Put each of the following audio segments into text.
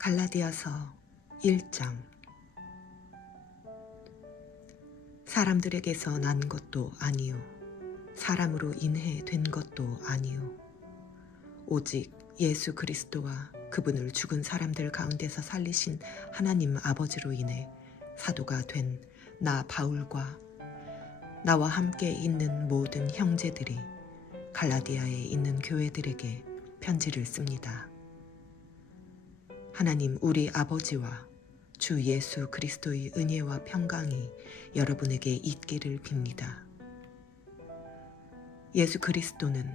갈라디아서 1장. 사람들에게서 난 것도 아니요 사람으로 인해 된 것도 아니요 오직 예수 그리스도와 그분을 죽은 사람들 가운데서 살리신 하나님 아버지로 인해 사도가 된 나 바울과 나와 함께 있는 모든 형제들이 갈라디아에 있는 교회들에게 편지를 씁니다. 하나님 우리 아버지와 주 예수 그리스도의 은혜와 평강이 여러분에게 있기를 빕니다. 예수 그리스도는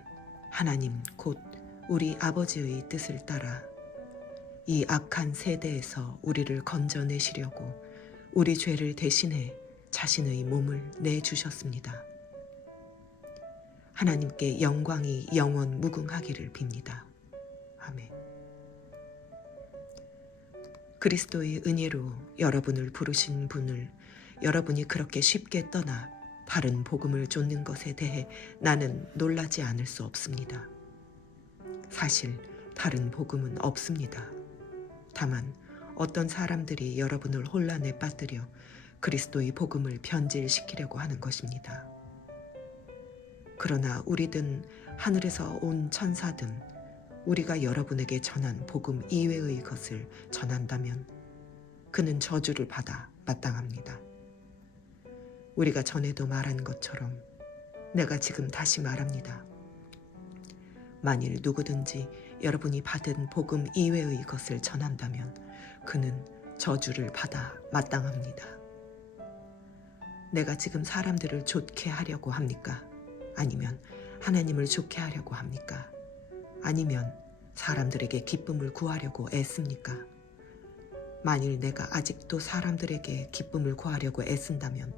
하나님 곧 우리 아버지의 뜻을 따라 이 악한 세대에서 우리를 건져내시려고 우리 죄를 대신해 자신의 몸을 내주셨습니다. 하나님께 영광이 영원 무궁하기를 빕니다. 아멘. 그리스도의 은혜로 여러분을 부르신 분을 여러분이 그렇게 쉽게 떠나 다른 복음을 쫓는 것에 대해 나는 놀라지 않을 수 없습니다. 사실 다른 복음은 없습니다. 다만 어떤 사람들이 여러분을 혼란에 빠뜨려 그리스도의 복음을 변질시키려고 하는 것입니다. 그러나 우리든 하늘에서 온 천사든 우리가 여러분에게 전한 복음 이외의 것을 전한다면 그는 저주를 받아 마땅합니다. 우리가 전에도 말한 것처럼 내가 지금 다시 말합니다. 만일 누구든지 여러분이 받은 복음 이외의 것을 전한다면 그는 저주를 받아 마땅합니다. 내가 지금 사람들을 좋게 하려고 합니까? 아니면 하나님을 좋게 하려고 합니까? 아니면 사람들에게 기쁨을 구하려고 애씁니까? 만일 내가 아직도 사람들에게 기쁨을 구하려고 애쓴다면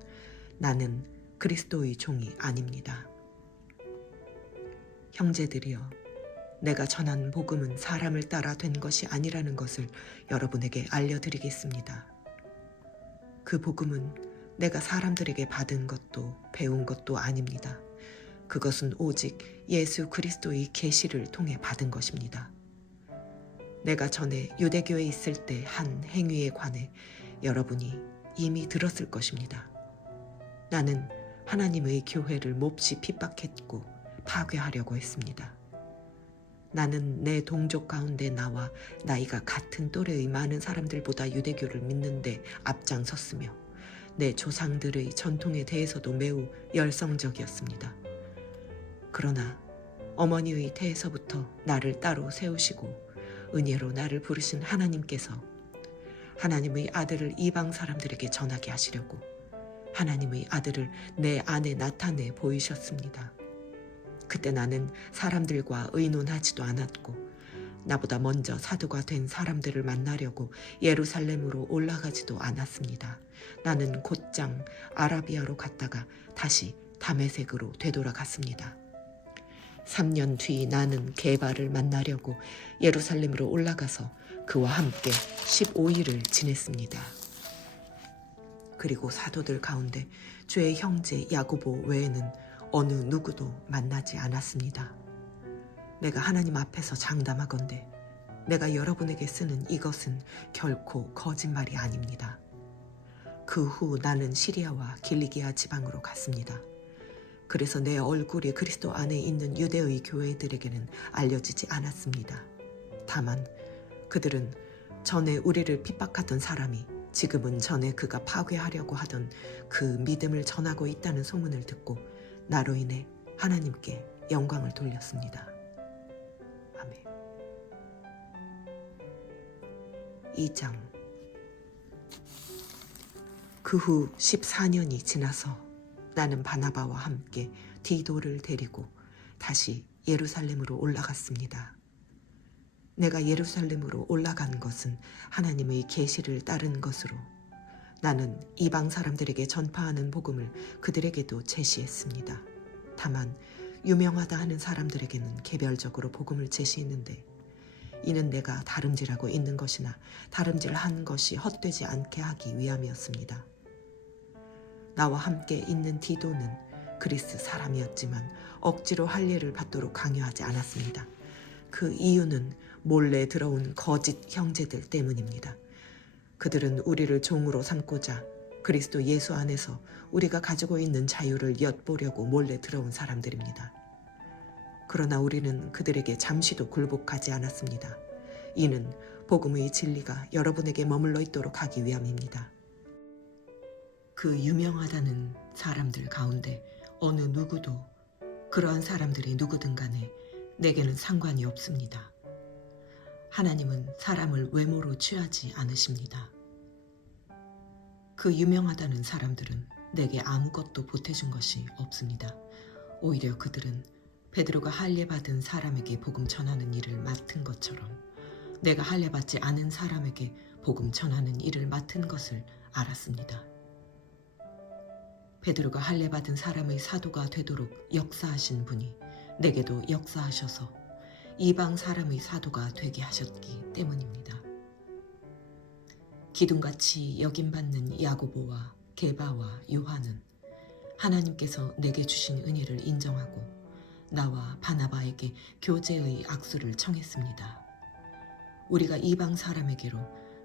나는 그리스도의 종이 아닙니다. 형제들이여, 내가 전한 복음은 사람을 따라 된 것이 아니라는 것을 여러분에게 알려드리겠습니다. 그 복음은 내가 사람들에게 받은 것도 배운 것도 아닙니다. 그것은 오직 예수 그리스도의 계시를 통해 받은 것입니다. 내가 전에 유대교에 있을 때 한 행위에 관해 여러분이 이미 들었을 것입니다. 나는 하나님의 교회를 몹시 핍박했고 파괴하려고 했습니다. 나는 내 동족 가운데 나와 나이가 같은 또래의 많은 사람들보다 유대교를 믿는데 앞장섰으며 내 조상들의 전통에 대해서도 매우 열성적이었습니다. 그러나 어머니의 태에서부터 나를 따로 세우시고 은혜로 나를 부르신 하나님께서 하나님의 아들을 이방 사람들에게 전하게 하시려고 하나님의 아들을 내 안에 나타내 보이셨습니다. 그때 나는 사람들과 의논하지도 않았고 나보다 먼저 사도가 된 사람들을 만나려고 예루살렘으로 올라가지도 않았습니다. 나는 곧장 아라비아로 갔다가 다시 다메섹으로 되돌아갔습니다. 3년 뒤 나는 게바를 만나려고 예루살렘으로 올라가서 그와 함께 15일을 지냈습니다. 그리고 사도들 가운데 주의 형제 야고보 외에는 어느 누구도 만나지 않았습니다. 내가 하나님 앞에서 장담하건대 내가 여러분에게 쓰는 이것은 결코 거짓말이 아닙니다. 그 후 나는 시리아와 길리기아 지방으로 갔습니다. 그래서 내 얼굴이 그리스도 안에 있는 유대의 교회들에게는 알려지지 않았습니다. 다만 그들은 전에 우리를 핍박하던 사람이 지금은 전에 그가 파괴하려고 하던 그 믿음을 전하고 있다는 소문을 듣고 나로 인해 하나님께 영광을 돌렸습니다. 아멘. 2장. 그 후 14년이 지나서 나는 바나바와 함께 디도를 데리고 다시 예루살렘으로 올라갔습니다. 내가 예루살렘으로 올라간 것은 하나님의 계시를 따른 것으로 나는 이방 사람들에게 전파하는 복음을 그들에게도 제시했습니다. 다만 유명하다 하는 사람들에게는 개별적으로 복음을 제시했는데 이는 내가 다름질하고 있는 것이나 다름질한 것이 헛되지 않게 하기 위함이었습니다. 나와 함께 있는 디도는 그리스 사람이었지만 억지로 할례를 받도록 강요하지 않았습니다. 그 이유는 몰래 들어온 거짓 형제들 때문입니다. 그들은 우리를 종으로 삼고자 그리스도 예수 안에서 우리가 가지고 있는 자유를 엿보려고 몰래 들어온 사람들입니다. 그러나 우리는 그들에게 잠시도 굴복하지 않았습니다. 이는 복음의 진리가 여러분에게 머물러 있도록 하기 위함입니다. 그 유명하다는 사람들 가운데 어느 누구도 그러한 사람들이 누구든 간에 내게는 상관이 없습니다. 하나님은 사람을 외모로 취하지 않으십니다. 그 유명하다는 사람들은 내게 아무것도 보태준 것이 없습니다. 오히려 그들은 베드로가 할례받은 사람에게 복음 전하는 일을 맡은 것처럼 내가 할례받지 않은 사람에게 복음 전하는 일을 맡은 것을 알았습니다. 베드로가 할례받은 사람의 사도가 되도록 역사하신 분이 내게도 역사하셔서 이방 사람의 사도가 되게 하셨기 때문입니다. 기둥같이 여김받는 야고보와 게바와 요한은 하나님께서 내게 주신 은혜를 인정하고 나와 바나바에게 교제의 악수를 청했습니다. 우리가 이방 사람에게로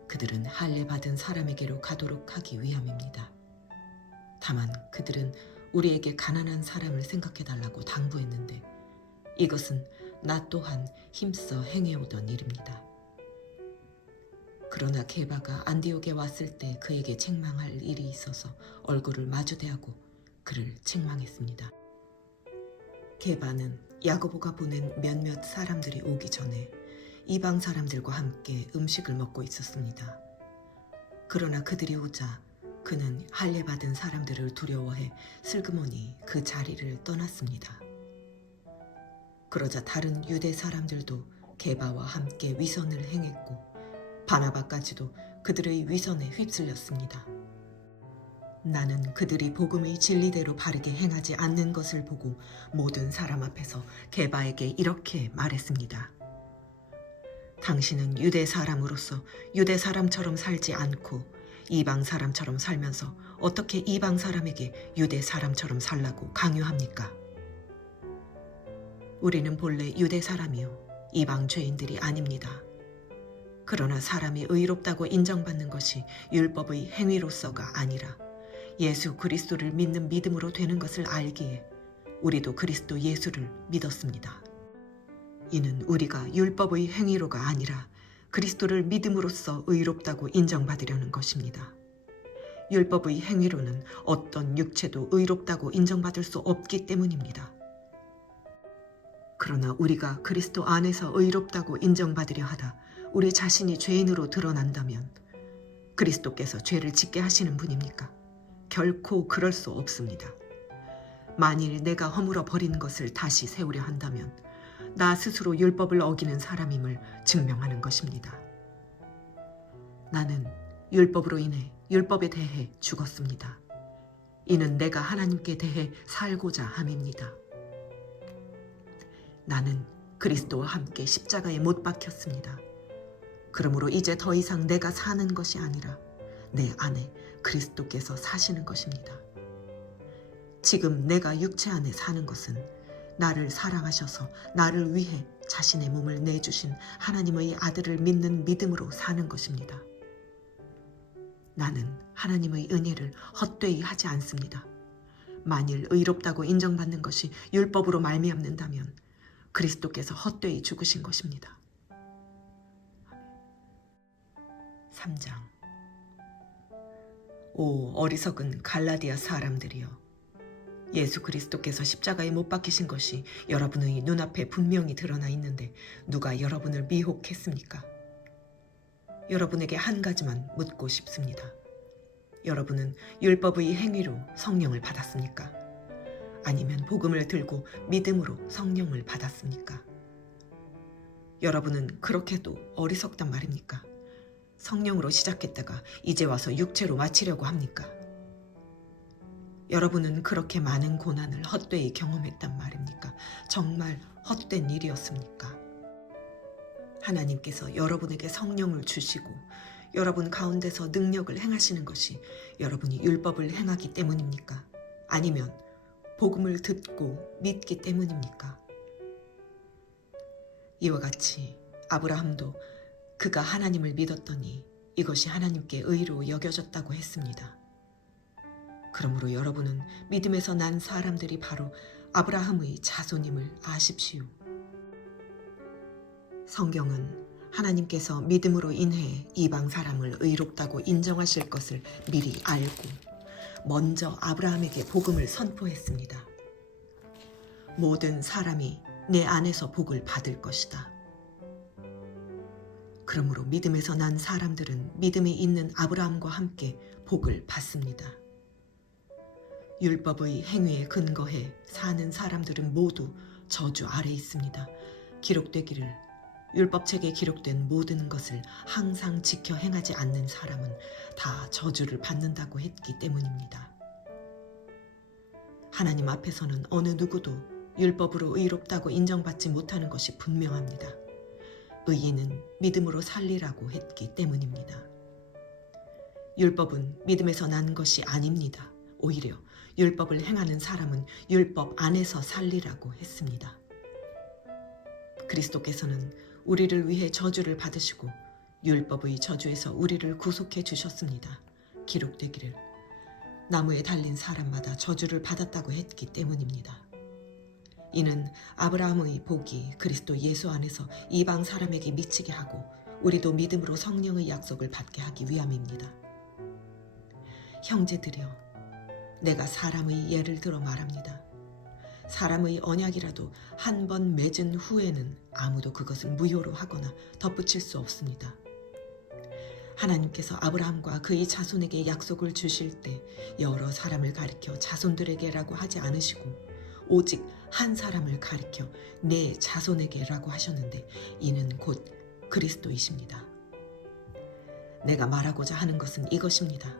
그들은 할례받은 사람에게로 가도록 하기 위함입니다. 다만 그들은 우리에게 가난한 사람을 생각해달라고 당부했는데 이것은 나 또한 힘써 행해오던 일입니다. 그러나 게바가 안디옥에 왔을 때 그에게 책망할 일이 있어서 얼굴을 마주대하고 그를 책망했습니다. 게바는 야고보가 보낸 몇몇 사람들이 오기 전에 이방 사람들과 함께 음식을 먹고 있었습니다. 그러나 그들이 오자 그는 할례받은 사람들을 두려워해 슬그머니 그 자리를 떠났습니다. 그러자 다른 유대 사람들도 게바와 함께 위선을 행했고 바나바까지도 그들의 위선에 휩쓸렸습니다. 나는 그들이 복음의 진리대로 바르게 행하지 않는 것을 보고 모든 사람 앞에서 게바에게 이렇게 말했습니다. 당신은 유대 사람으로서 유대 사람처럼 살지 않고 이방 사람처럼 살면서 어떻게 이방 사람에게 유대 사람처럼 살라고 강요합니까? 우리는 본래 유대 사람이요 이방 죄인들이 아닙니다. 그러나 사람이 의롭다고 인정받는 것이 율법의 행위로서가 아니라 예수 그리스도를 믿는 믿음으로 되는 것을 알기에 우리도 그리스도 예수를 믿었습니다. 이는 우리가 율법의 행위로가 아니라 그리스도를 믿음으로써 의롭다고 인정받으려는 것입니다. 율법의 행위로는 어떤 육체도 의롭다고 인정받을 수 없기 때문입니다. 그러나 우리가 그리스도 안에서 의롭다고 인정받으려 하다 우리 자신이 죄인으로 드러난다면 그리스도께서 죄를 짓게 하시는 분입니까? 결코 그럴 수 없습니다. 만일 내가 허물어 버린 것을 다시 세우려 한다면 나 스스로 율법을 어기는 사람임을 증명하는 것입니다. 나는 율법으로 인해 율법에 대해 죽었습니다. 이는 내가 하나님께 대해 살고자 함입니다. 나는 그리스도와 함께 십자가에 못 박혔습니다. 그러므로 이제 더 이상 내가 사는 것이 아니라 내 안에 그리스도께서 사시는 것입니다. 지금 내가 육체 안에 사는 것은 나를 사랑하셔서 나를 위해 자신의 몸을 내주신 하나님의 아들을 믿는 믿음으로 사는 것입니다. 나는 하나님의 은혜를 헛되이 하지 않습니다. 만일 의롭다고 인정받는 것이 율법으로 말미암는다면 그리스도께서 헛되이 죽으신 것입니다. 3장. 오 어리석은 갈라디아 사람들이여, 예수 그리스도께서 십자가에 못 박히신 것이 여러분의 눈앞에 분명히 드러나 있는데 누가 여러분을 미혹했습니까? 여러분에게 한 가지만 묻고 싶습니다. 여러분은 율법의 행위로 성령을 받았습니까? 아니면 복음을 들고 믿음으로 성령을 받았습니까? 여러분은 그렇게도 어리석단 말입니까? 성령으로 시작했다가 이제 와서 육체로 마치려고 합니까? 여러분은 그렇게 많은 고난을 헛되이 경험했단 말입니까? 정말 헛된 일이었습니까? 하나님께서 여러분에게 성령을 주시고 여러분 가운데서 능력을 행하시는 것이 여러분이 율법을 행하기 때문입니까? 아니면 복음을 듣고 믿기 때문입니까? 이와 같이 아브라함도 그가 하나님을 믿었더니 이것이 하나님께 의로 여겨졌다고 했습니다. 그러므로 여러분은 믿음에서 난 사람들이 바로 아브라함의 자손임을 아십시오. 성경은 하나님께서 믿음으로 인해 이방 사람을 의롭다고 인정하실 것을 미리 알고 먼저 아브라함에게 복음을 선포했습니다. 모든 사람이 내 안에서 복을 받을 것이다. 그러므로 믿음에서 난 사람들은 믿음이 있는 아브라함과 함께 복을 받습니다. 율법의 행위에 근거해 사는 사람들은 모두 저주 아래 있습니다. 기록되기를 율법책에 기록된 모든 것을 항상 지켜 행하지 않는 사람은 다 저주를 받는다고 했기 때문입니다. 하나님 앞에서는 어느 누구도 율법으로 의롭다고 인정받지 못하는 것이 분명합니다. 의인은 믿음으로 살리라고 했기 때문입니다. 율법은 믿음에서 난 것이 아닙니다. 오히려 율법을 행하는 사람은 율법 안에서 살리라고 했습니다. 그리스도께서는 우리를 위해 저주를 받으시고 율법의 저주에서 우리를 구속해 주셨습니다. 기록되기를 나무에 달린 사람마다 저주를 받았다고 했기 때문입니다. 이는 아브라함의 복이 그리스도 예수 안에서 이방 사람에게 미치게 하고 우리도 믿음으로 성령의 약속을 받게 하기 위함입니다. 형제들이여, 내가 사람의 예를 들어 말합니다. 사람의 언약이라도 한 번 맺은 후에는 아무도 그것을 무효로 하거나 덧붙일 수 없습니다. 하나님께서 아브라함과 그의 자손에게 약속을 주실 때 여러 사람을 가리켜 자손들에게라고 하지 않으시고 오직 한 사람을 가리켜 내 자손에게라고 하셨는데 이는 곧 그리스도이십니다. 내가 말하고자 하는 것은 이것입니다.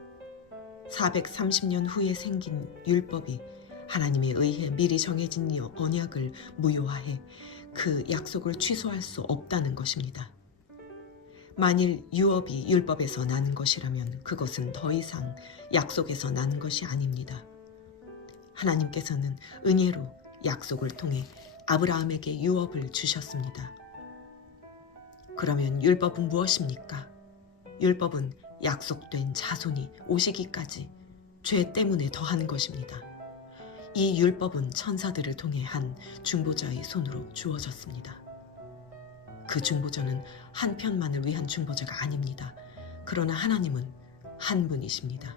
430년 후에 생긴 율법이 하나님에 의해 미리 정해진 언약을 무효화해 그 약속을 취소할 수 없다는 것입니다. 만일 유업이 율법에서 난 것이라면 그것은 더 이상 약속에서 난 것이 아닙니다. 하나님께서는 은혜로 약속을 통해 아브라함에게 유업을 주셨습니다. 그러면 율법은 무엇입니까? 율법은 약속된 자손이 오시기까지 죄 때문에 더한 것입니다. 이 율법은 천사들을 통해 한 중보자의 손으로 주어졌습니다. 그 중보자는 한 편만을 위한 중보자가 아닙니다. 그러나 하나님은 한 분이십니다.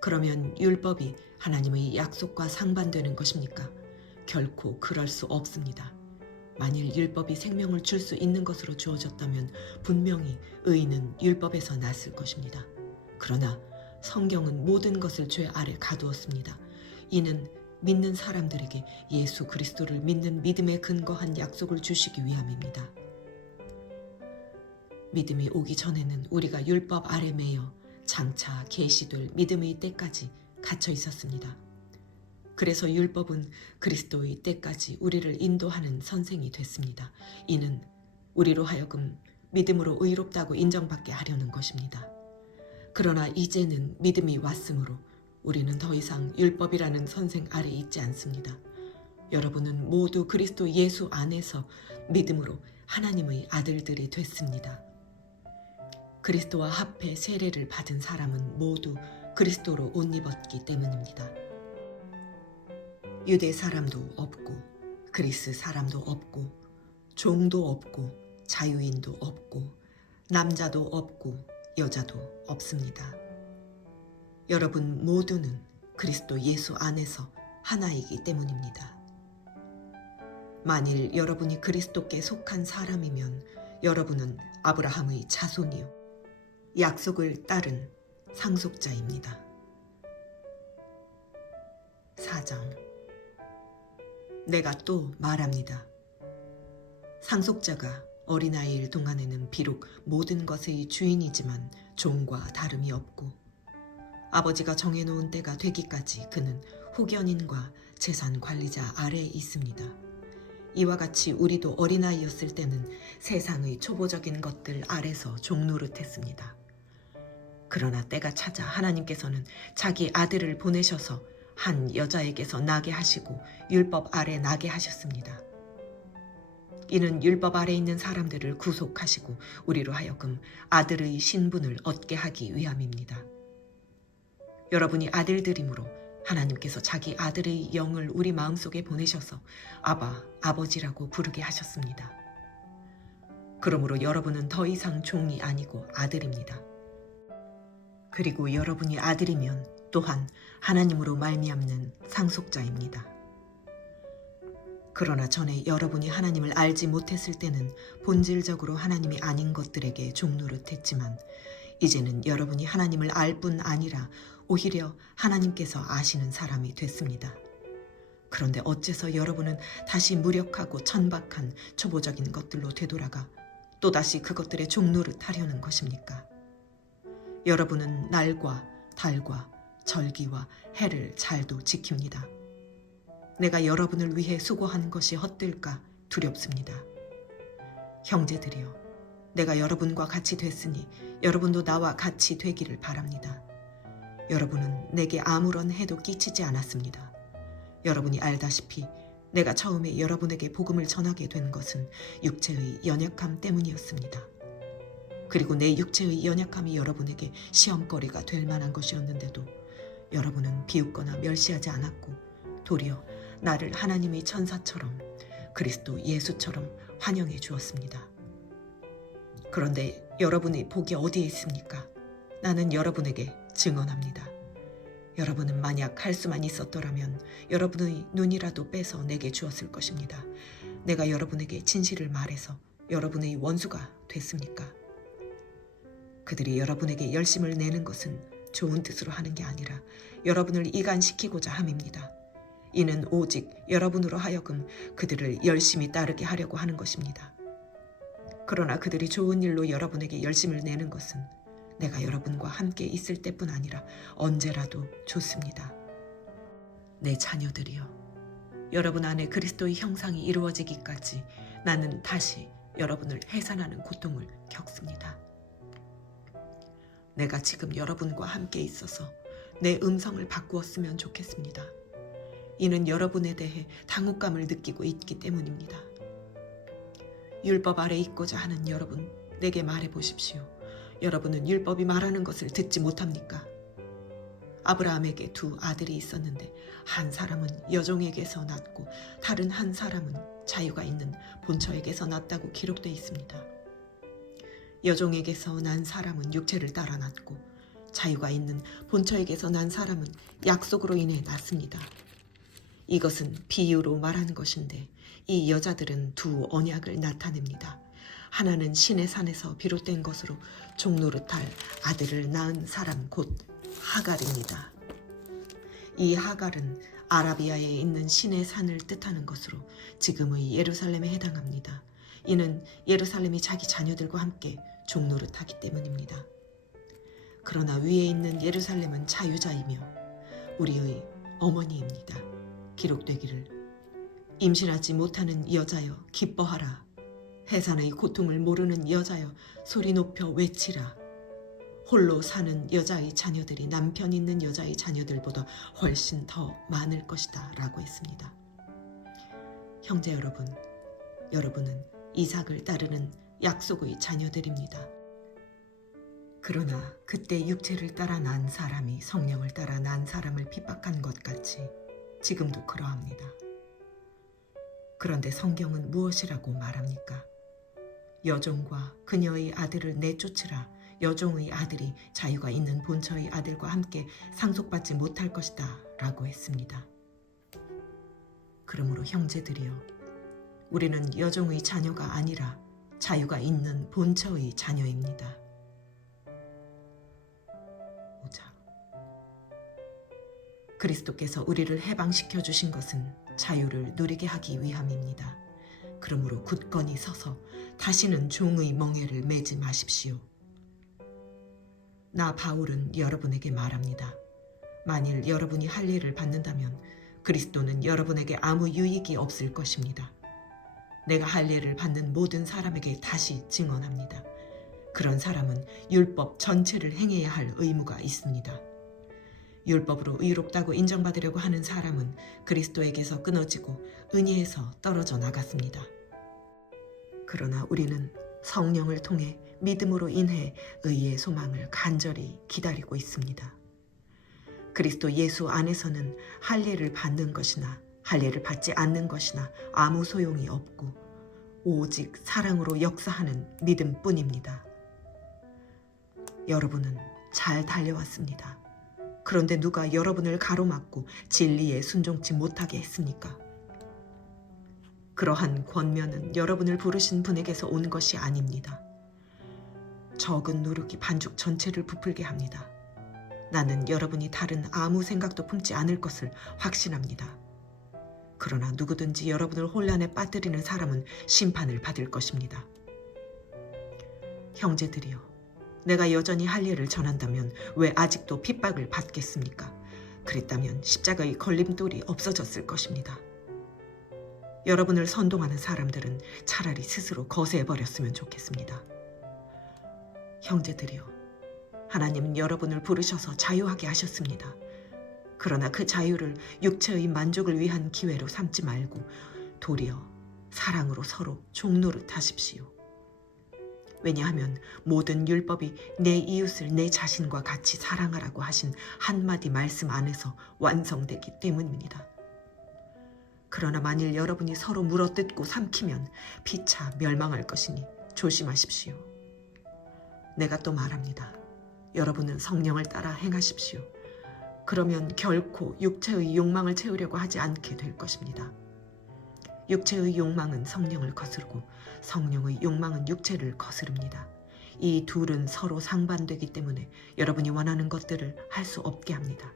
그러면 율법이 하나님의 약속과 상반되는 것입니까? 결코 그럴 수 없습니다. 만일 율법이 생명을 줄 수 있는 것으로 주어졌다면 분명히 의인은 율법에서 났을 것입니다. 그러나 성경은 모든 것을 죄 아래 가두었습니다. 이는 믿는 사람들에게 예수 그리스도를 믿는 믿음에 근거한 약속을 주시기 위함입니다. 믿음이 오기 전에는 우리가 율법 아래 매여 장차 계시될 믿음의 때까지 갇혀 있었습니다. 그래서 율법은 그리스도의 때까지 우리를 인도하는 선생이 됐습니다. 이는 우리로 하여금 믿음으로 의롭다고 인정받게 하려는 것입니다. 그러나 이제는 믿음이 왔으므로 우리는 더 이상 율법이라는 선생 아래 있지 않습니다. 여러분은 모두 그리스도 예수 안에서 믿음으로 하나님의 아들들이 됐습니다. 그리스도와 합해 세례를 받은 사람은 모두 그리스도로 옷 입었기 때문입니다. 유대 사람도 없고 그리스 사람도 없고 종도 없고 자유인도 없고 남자도 없고 여자도 없습니다. 여러분 모두는 그리스도 예수 안에서 하나이기 때문입니다. 만일 여러분이 그리스도께 속한 사람이면 여러분은 아브라함의 자손이요 약속을 따른 상속자입니다. 4장 내가 또 말합니다. 상속자가 어린아이일 동안에는 비록 모든 것의 주인이지만 종과 다름이 없고 아버지가 정해놓은 때가 되기까지 그는 후견인과 재산 관리자 아래에 있습니다. 이와 같이 우리도 어린아이였을 때는 세상의 초보적인 것들 아래서 종노릇했습니다. 그러나 때가 차자 하나님께서는 자기 아들을 보내셔서 한 여자에게서 나게 하시고 율법 아래 나게 하셨습니다. 이는 율법 아래 있는 사람들을 구속하시고 우리로 하여금 아들의 신분을 얻게 하기 위함입니다. 여러분이 아들들이므로 하나님께서 자기 아들의 영을 우리 마음속에 보내셔서 아바, 아버지라고 부르게 하셨습니다. 그러므로 여러분은 더 이상 종이 아니고 아들입니다. 그리고 여러분이 아들이면 또한 하나님으로 말미암는 상속자입니다. 그러나 전에 여러분이 하나님을 알지 못했을 때는 본질적으로 하나님이 아닌 것들에게 종노릇했지만 이제는 여러분이 하나님을 알 뿐 아니라 오히려 하나님께서 아시는 사람이 됐습니다. 그런데 어째서 여러분은 다시 무력하고 천박한 초보적인 것들로 되돌아가 또다시 그것들의 종노릇하려는 것입니까? 여러분은 날과 달과 절기와 해를 잘도 지킵니다. 내가 여러분을 위해 수고한 것이 헛될까 두렵습니다. 형제들이여, 내가 여러분과 같이 됐으니 여러분도 나와 같이 되기를 바랍니다. 여러분은 내게 아무런 해도 끼치지 않았습니다. 여러분이 알다시피 내가 처음에 여러분에게 복음을 전하게 된 것은 육체의 연약함 때문이었습니다. 그리고 내 육체의 연약함이 여러분에게 시험거리가 될 만한 것이었는데도 여러분은 비웃거나 멸시하지 않았고 도리어 나를 하나님의 천사처럼 그리스도 예수처럼 환영해 주었습니다. 그런데 여러분의 복이 어디에 있습니까? 나는 여러분에게 증언합니다. 여러분은 만약 할 수만 있었더라면 여러분의 눈이라도 빼서 내게 주었을 것입니다. 내가 여러분에게 진실을 말해서 여러분의 원수가 됐습니까? 그들이 여러분에게 열심을 내는 것은 좋은 뜻으로 하는 게 아니라 여러분을 이간시키고자 함입니다. 이는 오직 여러분으로 하여금 그들을 열심히 따르게 하려고 하는 것입니다. 그러나 그들이 좋은 일로 여러분에게 열심을 내는 것은 내가 여러분과 함께 있을 때뿐 아니라 언제라도 좋습니다. 내 자녀들이여, 여러분 안에 그리스도의 형상이 이루어지기까지 나는 다시 여러분을 해산하는 고통을 겪습니다. 내가 지금 여러분과 함께 있어서 내 음성을 바꾸었으면 좋겠습니다. 이는 여러분에 대해 당혹감을 느끼고 있기 때문입니다. 율법 아래 있고자 하는 여러분, 내게 말해 보십시오. 여러분은 율법이 말하는 것을 듣지 못합니까? 아브라함에게 두 아들이 있었는데 한 사람은 여종에게서 낳고 다른 한 사람은 자유가 있는 본처에게서 낳았다고 기록되어 있습니다. 여종에게서 난 사람은 육체를 따라 낳고 자유가 있는 본처에게서 난 사람은 약속으로 인해 낳습니다. 이것은 비유로 말하는 것인데 이 여자들은 두 언약을 나타냅니다. 하나는 신의 산에서 비롯된 것으로 종노릇할 아들을 낳은 사람 곧 하갈입니다. 이 하갈은 아라비아에 있는 신의 산을 뜻하는 것으로 지금의 예루살렘에 해당합니다. 이는 예루살렘이 자기 자녀들과 함께 종노릇하기 때문입니다. 그러나 위에 있는 예루살렘은 자유자이며 우리의 어머니입니다. 기록되기를 임신하지 못하는 여자여 기뻐하라. 해산의 고통을 모르는 여자여 소리 높여 외치라. 홀로 사는 여자의 자녀들이 남편 있는 여자의 자녀들보다 훨씬 더 많을 것이다 라고 했습니다. 형제 여러분, 여러분은 이삭을 따르는 약속의 자녀들입니다. 그러나 그때 육체를 따라 난 사람이 성령을 따라 난 사람을 핍박한 것 같이 지금도 그러합니다. 그런데 성경은 무엇이라고 말합니까? 여종과 그녀의 아들을 내쫓으라. 여종의 아들이 자유가 있는 본처의 아들과 함께 상속받지 못할 것이다 라고 했습니다. 그러므로 형제들이여, 우리는 여종의 자녀가 아니라 자유가 있는 본처의 자녀입니다. 5장. 그리스도께서 우리를 해방시켜 주신 것은 자유를 누리게 하기 위함입니다. 그러므로 굳건히 서서 다시는 종의 멍에를 매지 마십시오. 나 바울은 여러분에게 말합니다. 만일 여러분이 할례를 받는다면 그리스도는 여러분에게 아무 유익이 없을 것입니다. 내가 할례를 받는 모든 사람에게 다시 증언합니다. 그런 사람은 율법 전체를 행해야 할 의무가 있습니다. 율법으로 의롭다고 인정받으려고 하는 사람은 그리스도에게서 끊어지고 은혜에서 떨어져 나갔습니다. 그러나 우리는 성령을 통해 믿음으로 인해 의의 소망을 간절히 기다리고 있습니다. 그리스도 예수 안에서는 할례를 받는 것이나 할례를 받지 않는 것이나 아무 소용이 없고 오직 사랑으로 역사하는 믿음뿐입니다. 여러분은 잘 달려왔습니다. 그런데 누가 여러분을 가로막고 진리에 순종치 못하게 했습니까? 그러한 권면은 여러분을 부르신 분에게서 온 것이 아닙니다. 적은 누룩이 반죽 전체를 부풀게 합니다. 나는 여러분이 다른 아무 생각도 품지 않을 것을 확신합니다. 그러나 누구든지 여러분을 혼란에 빠뜨리는 사람은 심판을 받을 것입니다. 형제들이여, 내가 여전히 할례를 전한다면 왜 아직도 핍박을 받겠습니까? 그랬다면 십자가의 걸림돌이 없어졌을 것입니다. 여러분을 선동하는 사람들은 차라리 스스로 거세해버렸으면 좋겠습니다. 형제들이여, 하나님은 여러분을 부르셔서 자유하게 하셨습니다. 그러나 그 자유를 육체의 만족을 위한 기회로 삼지 말고 도리어 사랑으로 서로 종노릇 하십시오. 왜냐하면 모든 율법이 내 이웃을 내 자신과 같이 사랑하라고 하신 한마디 말씀 안에서 완성되기 때문입니다. 그러나 만일 여러분이 서로 물어뜯고 삼키면 피차 멸망할 것이니 조심하십시오. 내가 또 말합니다. 여러분은 성령을 따라 행하십시오. 그러면 결코 육체의 욕망을 채우려고 하지 않게 될 것입니다. 육체의 욕망은 성령을 거스르고 성령의 욕망은 육체를 거스릅니다. 이 둘은 서로 상반되기 때문에 여러분이 원하는 것들을 할 수 없게 합니다.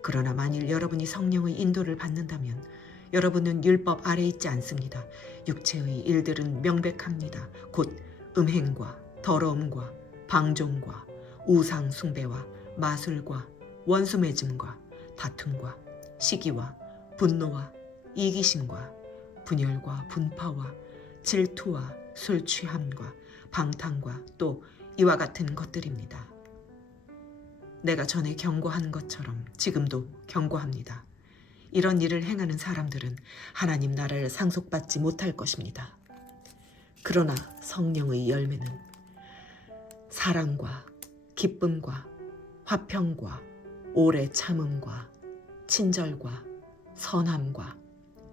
그러나 만일 여러분이 성령의 인도를 받는다면 여러분은 율법 아래 있지 않습니다. 육체의 일들은 명백합니다. 곧 음행과 더러움과 방종과 우상 숭배와 마술과 원수 맺음과 다툼과 시기와 분노와 이기심과 분열과 분파와 질투와 술 취함과 방탕과 또 이와 같은 것들입니다. 내가 전에 경고한 것처럼 지금도 경고합니다. 이런 일을 행하는 사람들은 하나님 나라를 상속받지 못할 것입니다. 그러나 성령의 열매는 사랑과 기쁨과 화평과 오래 참음과 친절과 선함과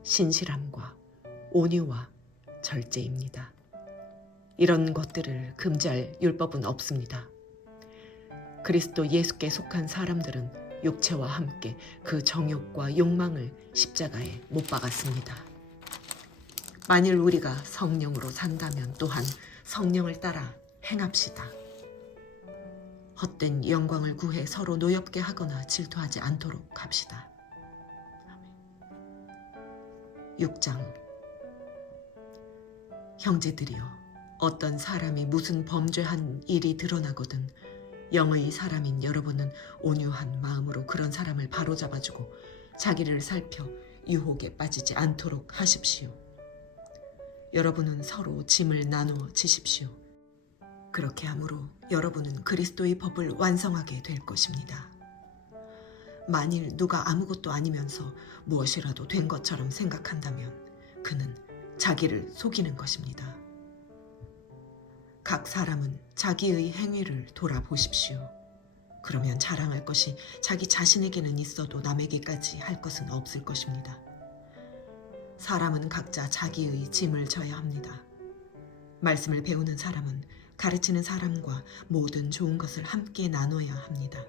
신실함과 온유와 절제입니다. 이런 것들을 금지할 율법은 없습니다. 그리스도 예수께 속한 사람들은 육체와 함께 그 정욕과 욕망을 십자가에 못 박았습니다. 만일 우리가 성령으로 산다면 또한 성령을 따라 행합시다. 헛된 영광을 구해 서로 노엽게 하거나 질투하지 않도록 합시다. 6장. 형제들이여, 어떤 사람이 무슨 범죄한 일이 드러나거든 영의 사람인 여러분은 온유한 마음으로 그런 사람을 바로잡아주고 자기를 살펴 유혹에 빠지지 않도록 하십시오. 여러분은 서로 짐을 나누어 지십시오. 그렇게 함으로 여러분은 그리스도의 법을 완성하게 될 것입니다. 만일 누가 아무것도 아니면서 무엇이라도 된 것처럼 생각한다면 그는 자기를 속이는 것입니다. 각 사람은 자기의 행위를 돌아보십시오. 그러면 자랑할 것이 자기 자신에게는 있어도 남에게까지 할 것은 없을 것입니다. 사람은 각자 자기의 짐을 져야 합니다. 말씀을 배우는 사람은 가르치는 사람과 모든 좋은 것을 함께 나눠야 합니다.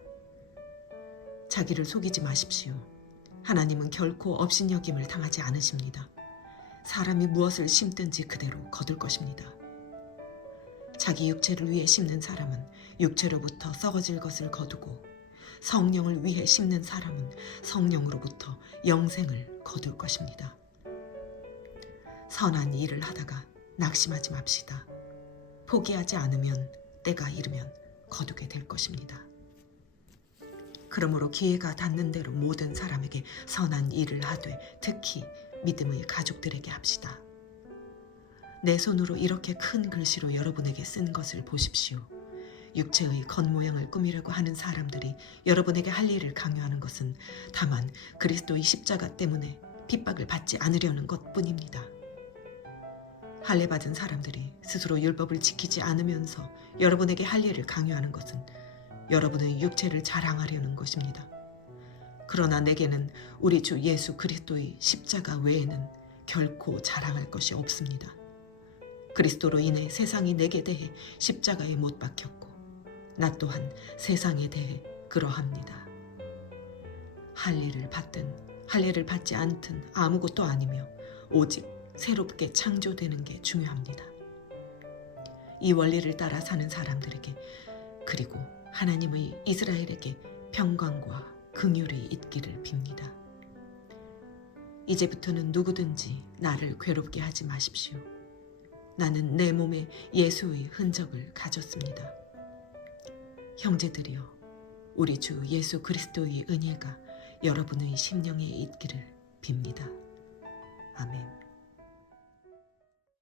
자기를 속이지 마십시오. 하나님은 결코 업신여김을 당하지 않으십니다. 사람이 무엇을 심든지 그대로 거둘 것입니다. 자기 육체를 위해 심는 사람은 육체로부터 썩어질 것을 거두고 성령을 위해 심는 사람은 성령으로부터 영생을 거둘 것입니다. 선한 일을 하다가 낙심하지 맙시다. 포기하지 않으면 때가 이르면 거두게 될 것입니다. 그러므로 기회가 닿는 대로 모든 사람에게 선한 일을 하되 특히 믿음의 가족들에게 합시다. 내 손으로 이렇게 큰 글씨로 여러분에게 쓴 것을 보십시오. 육체의 겉모양을 꾸미려고 하는 사람들이 여러분에게 할 일을 강요하는 것은 다만 그리스도의 십자가 때문에 핍박을 받지 않으려는 것뿐입니다. 할례 받은 사람들이 스스로 율법을 지키지 않으면서 여러분에게 할례를 강요하는 것은 여러분의 육체를 자랑하려는 것입니다. 그러나 내게는 우리 주 예수 그리스도의 십자가 외에는 결코 자랑할 것이 없습니다. 그리스도로 인해 세상이 내게 대해 십자가에 못 박혔고 나 또한 세상에 대해 그러합니다. 할례를 받든 할례를 받지 않든 아무것도 아니며 오직 새롭게 창조되는 게 중요합니다. 이 원리를 따라 사는 사람들에게 그리고 하나님의 이스라엘에게 평강과 긍휼이 있기를 빕니다. 이제부터는 누구든지 나를 괴롭게 하지 마십시오. 나는 내 몸에 예수의 흔적을 가졌습니다. 형제들이여, 우리 주 예수 그리스도의 은혜가 여러분의 심령에 있기를 빕니다. 아멘.